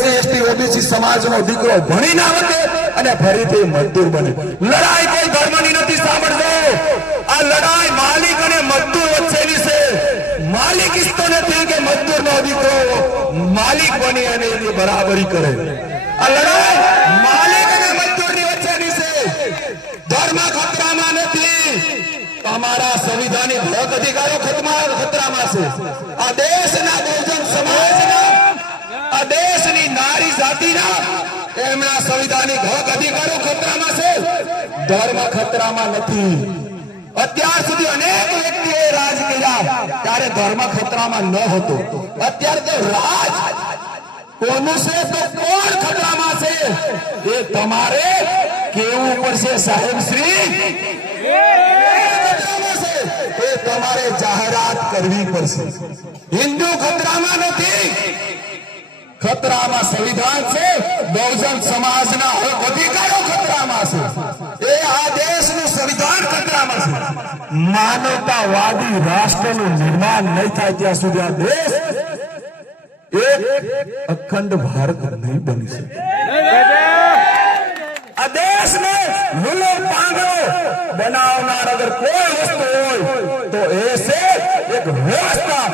SC ST OBC નથી, સાંભળજો. માલિક બની અને એની બરાબરી કરે. અધિકારો ખતરામાં છે. આ દેશના બહુજન સમાજના આ દેશની નારી જાતિના એમના સંવિધાનિક હક અધિકારો ખતરામાં છે. ધર્મ ખતરામાં નથી. અત્યાર સુધી અનેક વ્યક્તિએ રાજ કર્યા, ત્યારે ધર્મ ખતરામાં ન હતો. અત્યારે તો રાજ કોનું છે તો કોણ ખતરામાં છે? એ તમારે કેવું પડશે સાહેબ શ્રી? એ તમારે જાહેરાત કરવી પડશે. હિન્દુ ખતરામાં ખતરામાં સંવિધાન છે, બહુજન સમાજના અધિકારો ખતરામાં છે. એ આ દેશનું સંવિધાન ખતરામાં છે. માનવતાવાદી રાષ્ટ્રનું નિર્માણ નહીં થાય ત્યાં સુધી આ દેશ એક અખંડ ભારત નહીં બની શકે. આ દેશને લુલો પાંગડો બનાવનાર અગર કોઈ વસ્તુ હોય, તો એ છે એક વ્યવસ્થા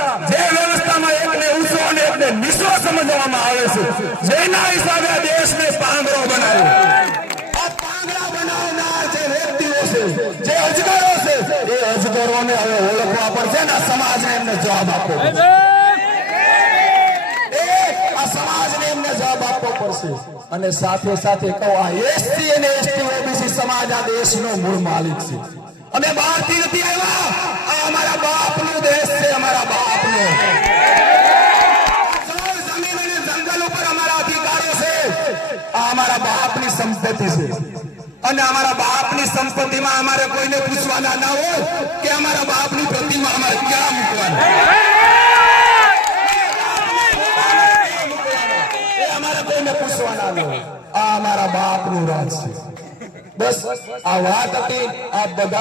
સમજવામાં આવે છે. જેના હિસાબે દેશને ને સમાજને એમને જવાબ આપવો એ અને સાથે સાથે કહો, આ એસટી અને સમાજ આ દેશનો મૂળ માલિક છે. અમે બહારથી નથી દેશ છે, અમારા બાપનો જળ, જમીન અને જંગલ ઉપર અમારા અધિકારો છે આ અમારા બાપની સંપત્તિ છે. અને અમારા બાપની સંપત્તિમાં અમારે કોઈને પૂછવાના ના હોય કે અમારા બાપની પ્રતિમા અમારે ક્યાં મૂકવાની? અમારા કોઈને પૂછવાના. આ અમારા બાપનું રાજ છે. બસ આ વાત હતી, આ બધા